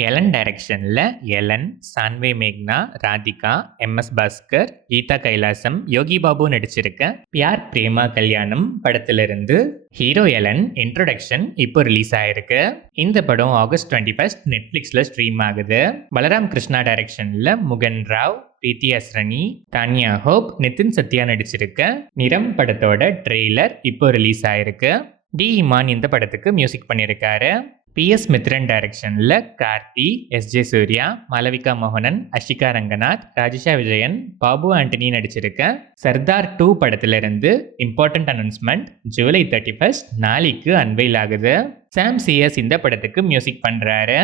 Elon டைரக்ஷன்ல Elon, சான்வே மேக்னா, Radhika, MS. Bhaskar, Geetha Kailasam, Yogi Babu நடிச்சிருக்க Pyaar Prema கல்யாணம் படத்திலிருந்து ஹீரோ எலன் இன்ட்ரோடக்ஷன் இப்போ ரிலீஸ் ஆயிருக்கு. இந்த படம் ஆகஸ்ட் 21 நெட்ஃபிளிக்ஸ்ல ஸ்ட்ரீம் ஆகுது. பலராம் கிருஷ்ணா டைரக்ஷன்ல முகன் ராவ், பிரீத்தி அஸ்ரணி, தானியா ஹோப், நிதின் சத்யா நடிச்சிருக்க நிறம் படத்தோட ட்ரெய்லர் இப்போ ரிலீஸ் ஆயிருக்கு. டி இமான் இந்த படத்துக்கு மியூசிக் பண்ணியிருக்காரு. பி.எஸ். மித்ரன் டைரக்ஷனில் கார்த்தி, எஸ்.ஜே. சூர்யா, மாளவிகா மோகனன், அஷிகா ரங்கநாத், ராஜிஷா விஜயன், பாபு ஆண்டனி நடிச்சிருக்க சர்தார் 2 படத்திலிருந்து இம்பார்ட்டன்ட் அனௌன்ஸ்மெண்ட் ஜூலை 31 நாளைக்கு அன்வெயில் ஆகுது. சாம் சிஎஸ் இந்த படத்துக்கு மியூசிக் பண்ணுறாரு.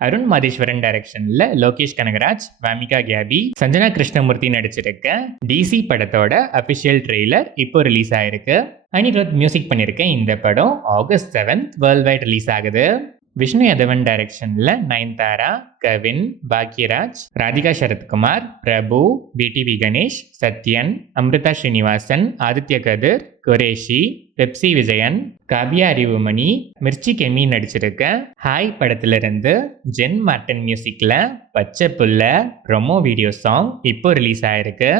அருண் மாதேஸ்வரன் டைரக்ஷன்ல லோகேஷ் கனகராஜ், வாமிகா கேபி, சஞ்சனா கிருஷ்ணமூர்த்தி நடிச்சிருக்க டிசி படத்தோட அபிஷியல் ட்ரெய்லர் இப்போ ரிலீஸ் ஆயிருக்கு. அனிருத் மியூசிக் பண்ணியிருக்க இந்த படம் ஆகஸ்ட் 7 வேர்ல்ட் வைட் ரிலீஸ் ஆகுது. விஷ்ணு யதவன் டைரக்ஷன்ல நயன்தாரா, கவின், பாக்யராஜ், ராதிகா சரத்குமார், பிரபு, பிடிவி கணேஷ், சத்யன், அம்ருதா ஸ்ரீனிவாசன், ஆதித்ய கதிர், குரேஷி, பெப்சி விஜயன், காவ்யா அறிவுமணி, மிர்ச்சி கெமி நடிச்சிருக்க ஹாய் படத்திலிருந்து ஜென் மார்டன் மியூசிக்ல பச்சை புல்ல ப்ரொமோ வீடியோ சாங் இப்போ ரிலீஸ் ஆயிருக்கு.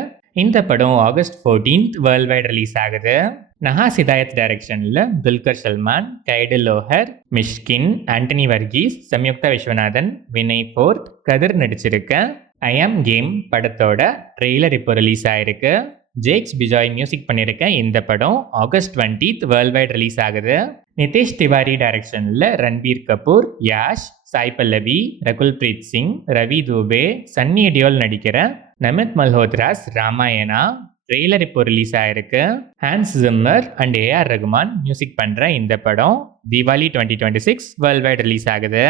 இந்த படம் ஆகஸ்ட் 14 வேர்ல்ட் வைட் ரிலீஸ் ஆகுது. நஹாஸ் ஹிதாயத் டைரக்ஷன்ல துல்கர் சல்மான், கைடு லோஹர், மிஷ்கின், ஆண்டனி வர்கீஸ், சம்யுக்தா விஸ்வநாதன், வினய் ஃபோர்த், கதிர் நடிச்சிருக்க ஐ ஆம் கேம் படத்தோட ட்ரெய்லர் இப்போ ரிலீஸ் ஆயிருக்கு. ஜேக்ஸ் பிஜாய் மியூசிக் பண்ணியிருக்க இந்த படம் ஆகஸ்ட் 20 வேர்ல்ட் வைட் ரிலீஸ் ஆகுது. நிதேஷ் திவாரி டைரக்ஷன்ல ரன்பீர் கபூர், யாஷ், சாய் பல்லவி, ரகுல் பிரீத் சிங், ரவி தூபே, சன்னி டியோல் நடிக்கிற நமித் மல்ஹோத்ராஸ் ராமாயணா ட்ரெய்லர் இப்போ ரிலீஸ் ஆயிருக்கு. Hans Zimmer and A R Rahman music பண்ற இந்த படம் தீபாவளி 2026 வேர்ல்ட் வைட் ரிலீஸ் ஆகுது.